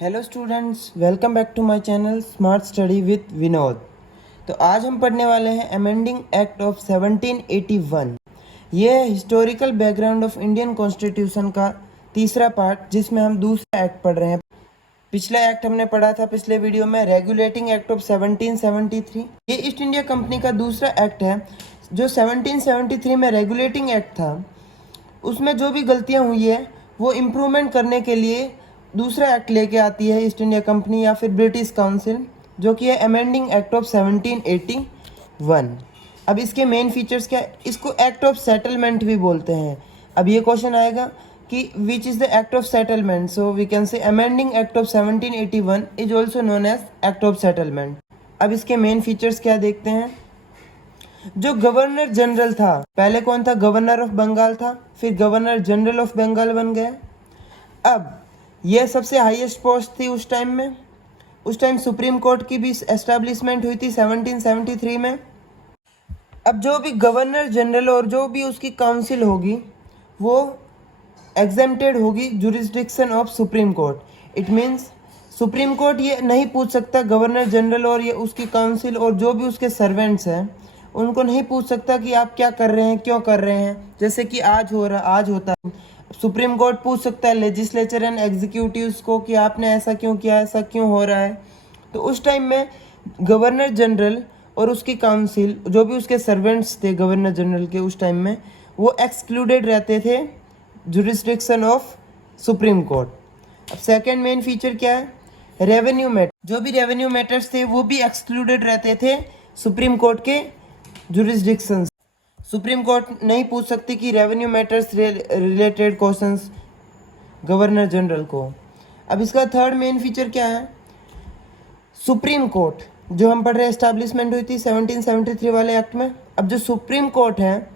Hello students, welcome back to my channel smart study with Vinod. तो आज हम पढ़ने वाले हैं अमेंडिंग एक्ट ऑफ 1781। ये है historical background of Indian constitution का तीसरा पार्ट, जिसमें हम दूसरा एक्ट पढ़ रहे हैं। पिछला एक्ट हमने पढ़ा था पिछले वीडियो में, रेगुलेटिंग एक्ट ऑफ 1773। ये ईस्ट इंडिया कंपनी का दूसरा एक्ट है। जो 1773 में रेगुलेटिंग एक्ट था, उसमें जो भी गलतियाँ हुई है वो इम्प्रूवमेंट करने के लिए दूसरा एक्ट लेके आती है ईस्ट इंडिया कंपनी या फिर ब्रिटिश काउंसिल, जो कि है अमेंडिंग एक्ट ऑफ 1781। अब इसके मेन फीचर्स क्या है? इसको एक्ट ऑफ सेटलमेंट भी बोलते हैं। अब ये क्वेश्चन आएगा कि which is the act of settlement, so we can say amending act of 1781 is also known as act of settlement. अब इसके मेन फीचर्स क्या देखते हैं। जो गवर्नर जनरल था, पहले कौन था? गवर्नर ऑफ बंगाल था, फिर गवर्नर जनरल ऑफ बंगाल बन गया। अब यह सबसे हाईएस्ट पोस्ट थी उस टाइम में। उस टाइम सुप्रीम कोर्ट की भी एस्टैब्लिशमेंट हुई थी 1773 में। अब जो भी गवर्नर जनरल और जो भी उसकी काउंसिल होगी वो एग्जेम्प्टेड होगी jurisdiction of supreme court. It means supreme court ये नहीं पूछ सकता गवर्नर जनरल और ये उसकी काउंसिल और जो भी उसके सर्वेंट्स हैं उनको नहीं पूछ सकता कि आप क्या कर रहे हैं, क्यों कर रहे हैं। जैसे कि आज होता है, सुप्रीम कोर्ट पूछ सकता है लेजिस्लेचर एंड एग्जीक्यूटिव्स को कि आपने ऐसा क्यों किया, ऐसा क्यों हो रहा है। तो उस टाइम में गवर्नर जनरल और उसकी काउंसिल, जो भी उसके सर्वेंट्स थे गवर्नर जनरल के उस टाइम में, वो एक्सक्लूडेड रहते थे जुरिस्डिक्शन ऑफ सुप्रीम कोर्ट। अब सेकेंड मेन फीचर क्या है? Revenue matter. जो भी रेवेन्यू मैटर्स थे वो भी एक्सक्लूडेड रहते थे सुप्रीम कोर्ट के जुरिस्डिक्शन। सुप्रीम कोर्ट नहीं पूछ सकती कि revenue matters related questions governor general को। अब इसका थर्ड मेन फीचर क्या है? सुप्रीम कोर्ट जो हम पढ़ रहे हैं एस्टैब्लिशमेंट हुई थी 1773 वाले एक्ट में। अब जो सुप्रीम कोर्ट है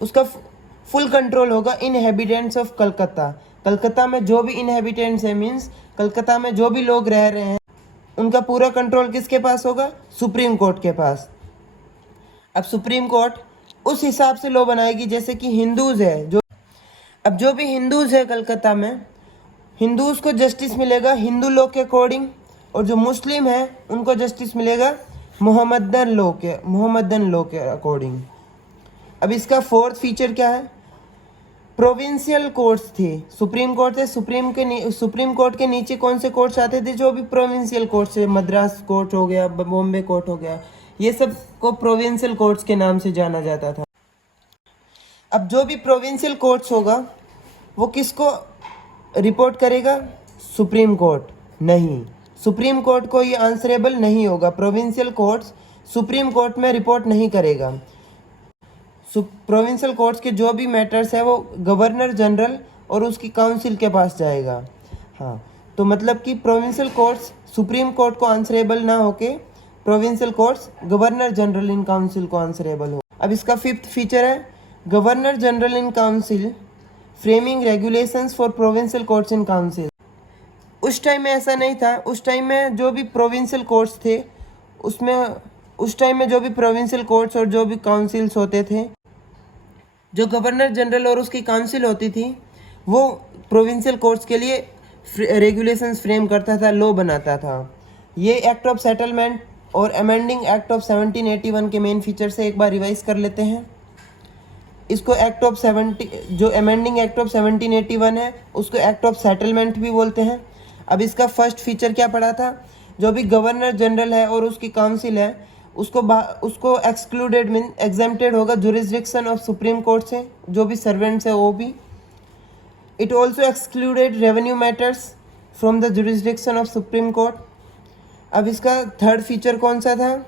उसका फुल कंट्रोल होगा इनहेबिटेंट्स ऑफ कलकत्ता। कलकत्ता में जो भी इनहेबिटेंट्स है, मीन्स कलकत्ता में जो भी लोग रह रहे हैं, उनका पूरा कंट्रोल किसके पास होगा? सुप्रीम कोर्ट के पास। अब सुप्रीम कोर्ट उस हिसाब से लॉ बनाएगी जैसे कि हिंदूज है जो भी हिंदूज है कलकत्ता में, हिंदूज को जस्टिस मिलेगा हिंदू लॉ के अकॉर्डिंग, और जो मुस्लिम है उनको जस्टिस मिलेगा मोहम्मदन लॉ के अकॉर्डिंग। अब इसका फोर्थ फीचर क्या है? प्रोविंशियल कोर्ट्स थी, सुप्रीम कोर्ट थे, सुप्रीम कोर्ट के नीचे कौन से कोर्ट्स आते थे? जो भी प्रोविंशियल कोर्ट्स है, मद्रास कोर्ट हो गया, बॉम्बे कोर्ट हो गया, ये सब को प्रोविंशियल कोर्ट्स के नाम से जाना जाता था। अब जो भी प्रोविंशियल कोर्ट्स होगा वो किसको रिपोर्ट करेगा? सुप्रीम कोर्ट नहीं, सुप्रीम कोर्ट को ये आंसरेबल नहीं होगा। प्रोविंशियल कोर्ट्स सुप्रीम कोर्ट में रिपोर्ट नहीं करेगा। प्रोविंशियल कोर्ट्स के जो भी मैटर्स है वो गवर्नर जनरल और उसकी काउंसिल के पास जाएगा। हाँ, तो मतलब कि प्रोविंशियल कोर्ट्स सुप्रीम कोर्ट को आंसरेबल ना होके provincial courts governor general in council को आंसरेबल हो। अब इसका फिफ्थ फीचर है governor general in council framing regulations for provincial courts in council. उस टाइम में ऐसा नहीं था। उस टाइम में जो भी प्रोविंशियल कोर्ट्स थे उस टाइम में जो भी प्रोविंशियल कोर्ट्स और जो भी काउंसिल्स होते थे, जो गवर्नर जनरल और उसकी काउंसिल होती थी, वो प्रोविंशियल कोर्ट्स के लिए रेगुलेशंस फ्रेम करता था, लॉ बनाता था। ये एक्ट ऑफ सेटलमेंट और अमेंडिंग एक्ट ऑफ 1781 के मेन फीचर से एक बार रिवाइज कर लेते हैं। इसको जो अमेंडिंग एक्ट ऑफ 1781 है उसको एक्ट ऑफ सेटलमेंट भी बोलते हैं। अब इसका फर्स्ट फीचर क्या पढ़ा था? जो भी गवर्नर जनरल है और उसकी काउंसिल है उसको एक्सक्लूडेड मीन एग्जेम्प्टेड होगा जुरिस्डिक्शन ऑफ सुप्रीम कोर्ट से, जो भी सर्वेंट्स है वो भी। It also excluded revenue matters from the jurisdiction of supreme court. अब इसका थर्ड फीचर कौन सा था?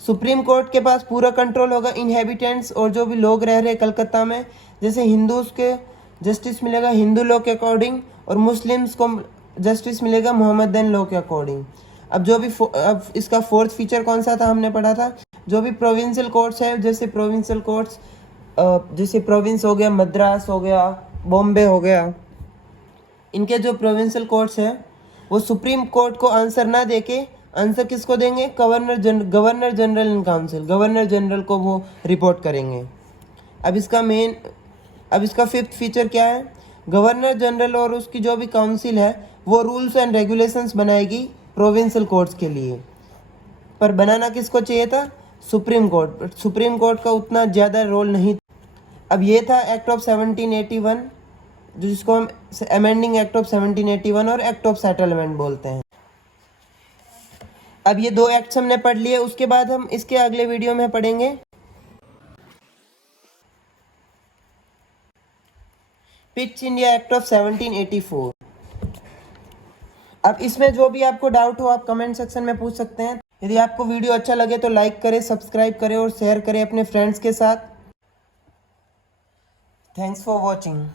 सुप्रीम कोर्ट के पास पूरा कंट्रोल होगा इनहेबिटेंट्स और जो भी लोग रह रहे कलकत्ता में, जैसे हिंदूज के जस्टिस मिलेगा हिंदू लॉ के अकॉर्डिंग और मुस्लिम्स को जस्टिस मिलेगा मोहम्मदन लॉ के अकॉर्डिंग। अब इसका फोर्थ फीचर कौन सा था? हमने पढ़ा था जो भी प्रोविंशियल कोर्ट्स है, जैसे प्रोविंस हो गया, मद्रास हो गया, बॉम्बे हो गया, इनके जो प्रोविंशियल कोर्ट्स हैं वो सुप्रीम कोर्ट को आंसर ना देके आंसर किसको देंगे? Governor general in council, governor general को वो रिपोर्ट करेंगे। अब इसका फिफ्थ फीचर क्या है? गवर्नर जनरल और उसकी जो भी काउंसिल है वो रूल्स एंड रेगुलेशंस बनाएगी प्रोविंशियल कोर्ट्स के लिए। पर बनाना किसको चाहिए था? Supreme court. But supreme court का उतना ज़्यादा रोल नहीं। अब ये था एक्ट ऑफ 1781, जिसको हम अमेंडिंग एक्ट ऑफ 1781 और एक्ट ऑफ सेटलमेंट बोलते हैं। अब ये दो एक्ट्स हमने पढ़ लिए, उसके बाद हम इसके अगले वीडियो में पढ़ेंगे पिच इंडिया एक्ट ऑफ 1784। अब इसमें जो भी आपको डाउट हो आप कमेंट सेक्शन में पूछ सकते हैं। यदि आपको वीडियो अच्छा लगे तो लाइक करें, सब्सक्राइब करें और शेयर करें अपने फ्रेंड्स के साथ। Thanks for watching.